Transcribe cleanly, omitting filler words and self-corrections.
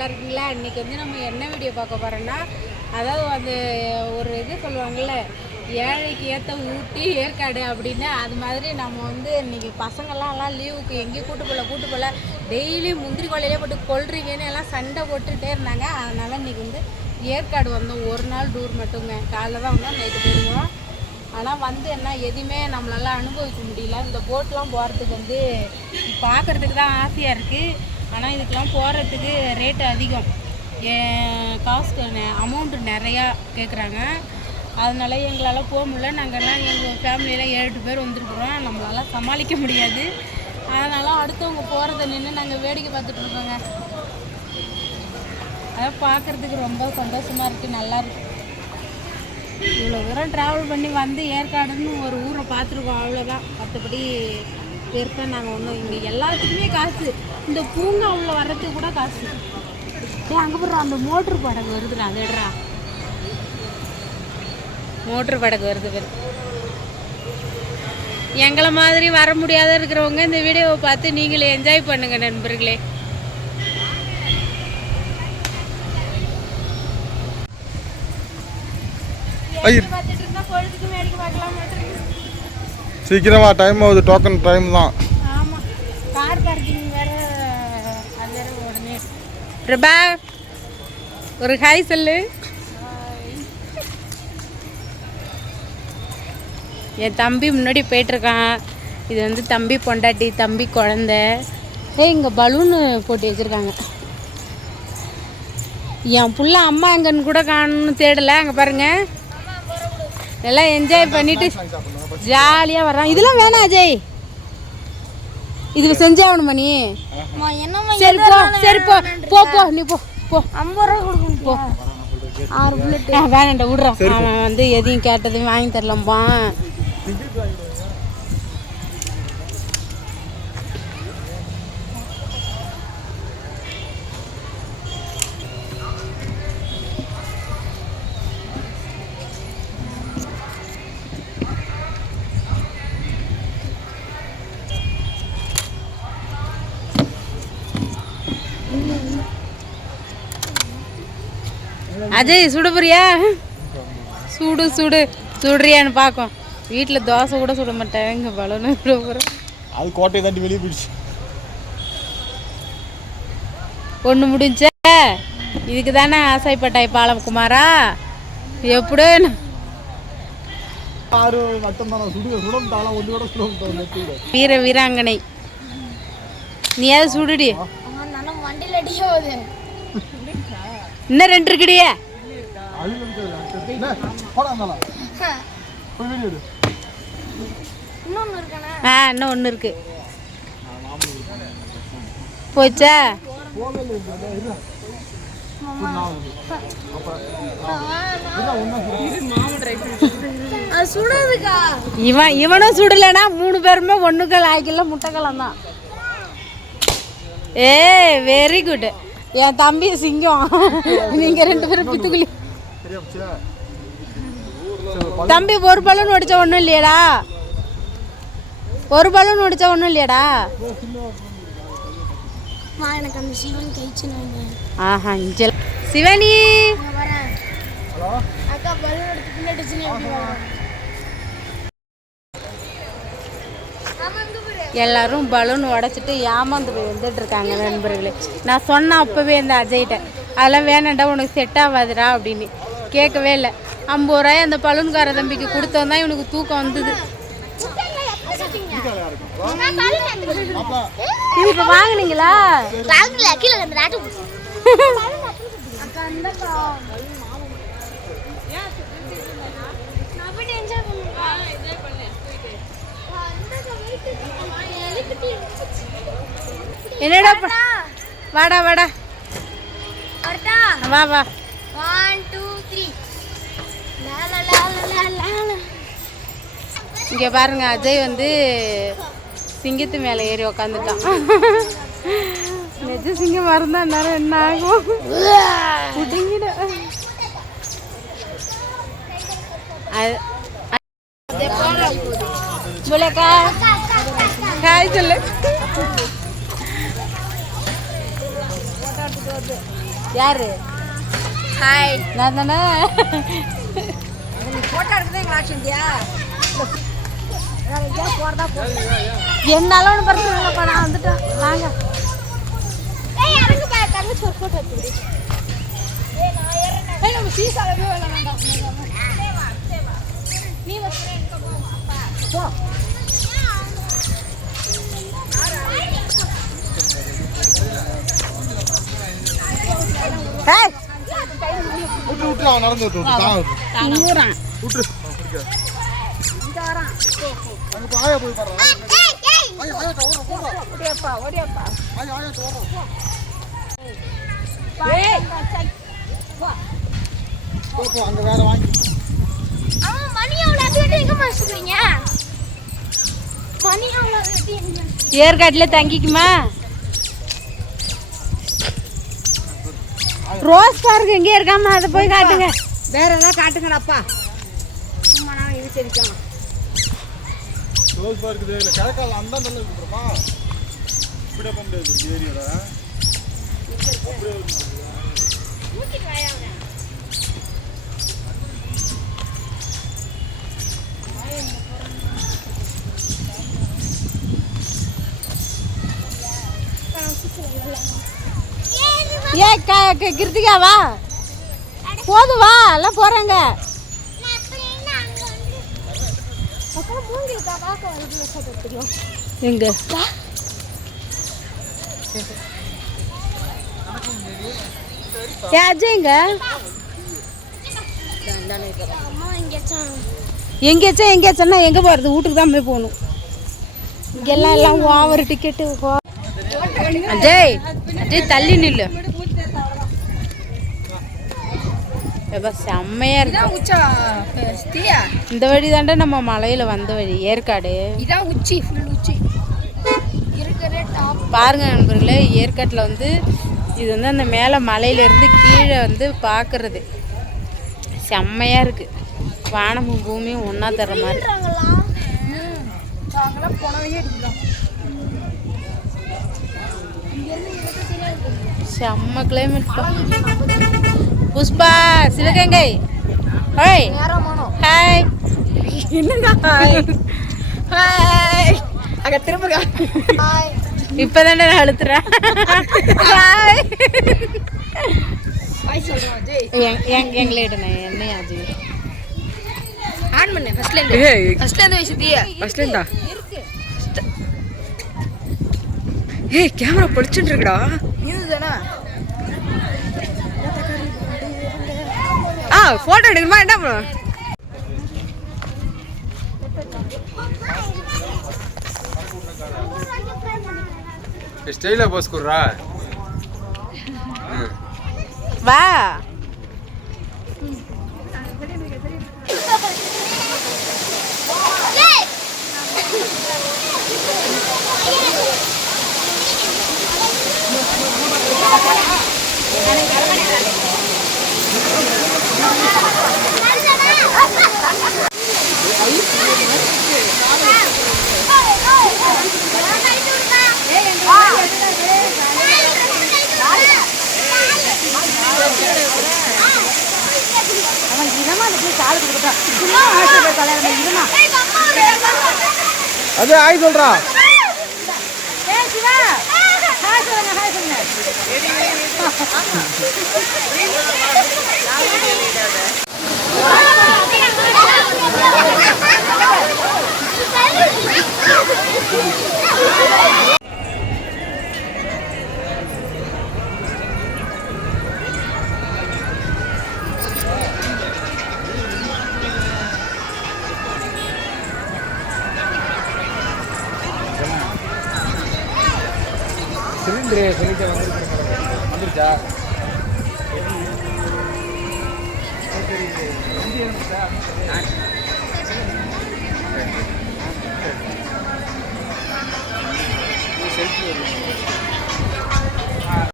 நல்லா இருக்குங்களா? இன்றைக்கி வந்து நம்ம என்ன வீடியோ பார்க்க போகிறோன்னா, அதாவது அது ஒரு இது சொல்லுவாங்கள்ல, ஏழைக்கு ஏற்ற ஊட்டி ஏற்காடு அப்படின்னு. அது மாதிரி நம்ம வந்து இன்றைக்கி பசங்கள்லாம் லீவுக்கு எங்கேயும் கூட்டு போல டெய்லி முந்திரி கொள்ளையிலே போட்டு கொள்றீங்கன்னு எல்லாம் சண்டை போட்டுகிட்டே இருந்தாங்க. அதனால் இன்றைக்கி வந்து ஏற்காடு வந்தோம். ஒரு நாள் டூர் மட்டுங்க. காலைல தான் வந்தோம், நைட்டு போயிடுவோம். ஆனால் வந்து என்ன எதுவுமே நம்மளால அனுபவிக்க முடியல. இந்த போட்லாம் போகிறதுக்கு வந்து பார்க்குறதுக்கு தான் ஆசையாக இருக்குது. ஆனால் இதுக்கெலாம் போகிறதுக்கு ரேட்டு அதிகம், காஸ்ட் அமௌண்ட்டு நிறையா கேட்குறாங்க. அதனால எங்களால் போக முடியல. நாங்கள்லாம் எங்கள் ஃபேமிலியில் 7 பேர் வந்துருக்குறோம். நம்மளால் சமாளிக்க முடியாது. அதனால் அடுத்தவங்க போகிறத நின்று நாங்கள் வேடிக்கை பார்த்துட்ருக்கோங்க. அதை பார்க்குறதுக்கு ரொம்ப சந்தோஷமாக இருக்குது, நல்லாயிருக்கு. இவ்வளோ தூரம் ட்ராவல் பண்ணி வந்து ஏற்காடுன்னு ஒரு ஊரை பார்த்துருக்கோம், அவ்வளோதான். மற்றபடி பெருசாக நாங்கள் ஒன்றும் இங்கே எல்லாத்துக்குமே காசு. இந்த பூங்கா உள்ள வர்றதுக்கு கூட காசு. அங்கே போடுறோம், அந்த மோட்ரு படகு வருதுடா, அது எடுறா, மோட்ரு படகு வருது பேர். எங்களை மாதிரி வர முடியாத இருக்கிறவங்க இந்த வீடியோவை பார்த்து நீங்களே என்ஜாய் பண்ணுங்க நண்பர்களே. சீக்கிரமா டைம் ஆகுது, டோக்கன் டைம் தான். ஆமாம், கார் பார்க்கிங் வேறு அது வேறு உடனே. பிரபா ஒரு ஹாய் சொல்லு. என் தம்பி முன்னாடி போயிட்டுருக்கான். இது வந்து தம்பி பொண்டாட்டி, தம்பி குழந்த. இங்கே பலூனு போட்டு வச்சுருக்காங்க. என் புள்ள அம்மா எங்கன்னு கூட காணுன்னு தேடலை. அங்கே பாருங்கள், நல்லா என்ஜாய் பண்ணிட்டு ஜாலியாக வர்றான். இதெல்லாம் வேணாம் அஜய், இது செஞ்சே ஆகணுமா நீ? சரி போ, சரி போ போ போ, நீ போ போ. 50 ரூபா கொடுக்கணும் போ. 6 புல்லட் வேணாண்ட விட்றான். அவன் வந்து எதையும் கேட்டதையும் வாங்கி தரலம்பா. அஜய் சுட போறியா? சுடு சுடு சுடுறியான்னு பார்க்கும். வீட்டில் தோசை கூட சுட மாட்டேன், இங்கே பலூன்னு சுட போகிறேன். அது கோட்டையை தாண்டி வெளியே போயிடுச்சு. ஒன்று முடிஞ்ச இதுக்கு தானே ஆசைப்பட்டாய் பாலகுமாரா? எப்படி வீர வீராங்கனை நீயாவது சுடுடி. இன்னும் 2 இருக்குடியே. இன்னும் 1 இருக்கு. போச்சா? இவனும் சுடலைன்னா 3 பேருமே 1 ஆக்கில முட்டைக்கலம் தான். Very good. என் தம்பி சிங்கம், நீங்க 2 பேரும் பித்துக்குள்ளி. தம்பி ஒரு பலூன் ஒடிச்சா ஒன்றும் இல்லையாடா? ஒரு பலூன் ஒடிச்சா ஒன்றும் இல்லையாடா? எனக்கு அந்த சிவன் கைச்சுனாங்க. ஆஹா, இஞ்சல் சிவனி அக்கா பலூன் எடுத்து பின்னாடி எப்படி வரும்? எல்லாரும் பலூன் உடச்சிட்டு ஏமாந்து போய் வந்துட்டு இருக்காங்க நண்பர்களே. நான் சொன்னேன் அப்போவே இந்த அஜய்கிட்ட, அதெல்லாம் வேணாண்டா உனக்கு செட் ஆகாதுடா அப்படின்னு. கேட்கவே இல்லை. 50 ரூபாய் அந்த பலூன்கார தம்பிக்கு கொடுத்தோம் தான் இவனுக்கு தூக்கம் வந்தது. இது இப்போ வாங்கினீங்களா? என்னடா வாடா வாடா வா வா. 1 2 3 இங்கே பாருங்க, அஜய் வந்து சிங்கத்து மேலே ஏறி உக்காந்துட்டான். நிஜ சிங்கம் மறந்தா நேரம் என்ன ஆகும்? காய் சொல்லு. யாரு? ஹாய். நான் தானே. ஃபோட்டோ எடுக்கிறதே எங்கள் ஆக்ஷன்டியா போகிறதா என்னால ஒன்றும் பிரச்சனை இல்லைப்பா, நான் வந்துட்டேன். வாங்க. தங்கச்சி ஒரு ஃபோட்டோ எடுத்துக்கிட்டு நம்ம சீசாவே வேண்டாம். நீ போ. விட்டு அவன் நடந்து விட்டு விட்டு இங்க வரான். அங்கே போய் ஆயா போய் பாடுறான். ஓடியாப்பா ஓடியாப்பா. ஆயா ஓடுறோம். போ அங்கே வேற வாங்கி. அவன் மணி அவ்வளோ அப்படியே எங்கே மாசுக்கிறீங்க? மணி அவ்வளோ அப்படியே ஏற்காட்டில் தங்கிக்குமா? ரோஸ் பார்க் எங்கே இருக்காம அதை போய் காட்டுங்க. வேற ஏதாவது காட்டுங்கடாப்பா. சும்மா நான் இது சரிக்கும். ரோஸ் பார்க் இல்லை கிழக்கால அந்த நல்லா இருக்குமா? இப்படியே போக முடியாது ஏரியோட. அப்படியே ஏ கிருத்திகா வா, போதும் வா, எல்லாம் போறாங்க. எங்க அஜய்ங்க எங்கேயாச்சும் எங்கே போகிறது? வீட்டுக்கு தான் போய் போகணும். இங்கெல்லாம் எல்லாம் ஓவர் டிக்கெட்டு. அஜய் அஜய் தள்ளி நில்லு. எப்போ செம்மையாக இருக்கு. இந்த வழி தாண்டா நம்ம மலையில் வந்த வழி, ஏற்காடு. இதான் உச்சி, ஃபுல் உச்சி இருக்கிற டாப். பாருங்க நண்பர்களே, ஏற்காட்டில் வந்து இது வந்து அந்த மேலே மலையிலேருந்து கீழே வந்து பார்க்குறது செம்மையாக இருக்குது. வானமும் பூமியும் ஒன்றா தர்ற மாதிரி. செம்ம climate. Pushpa Sivaganga hi hi. என்னங்க ஹாய் ஹாய்? அங்கே திரும்ப இப்போதானே நான் அழுத்துறேன். ஹாய் எங்களை என்னையா அஜய் ஆன் பண்ணு. ஃபர்ஸ்ட்லேருந்து வயசுதியா ஃபர்ஸ்ட்லேருந்தா? ஏய் கேமரா படிச்சுட்டு இருக்குடா. நியூஸ் தானே. ஃபோட்டோ எடுக்கணுமா என்ன பண்ணும்? ஸ்டைலா போஸ் குடுறா. வா. அது ஆய் சொல்றா. சிலிண்டரு சொல்லிட்டு வந்துருச்சா? செல்ஃபி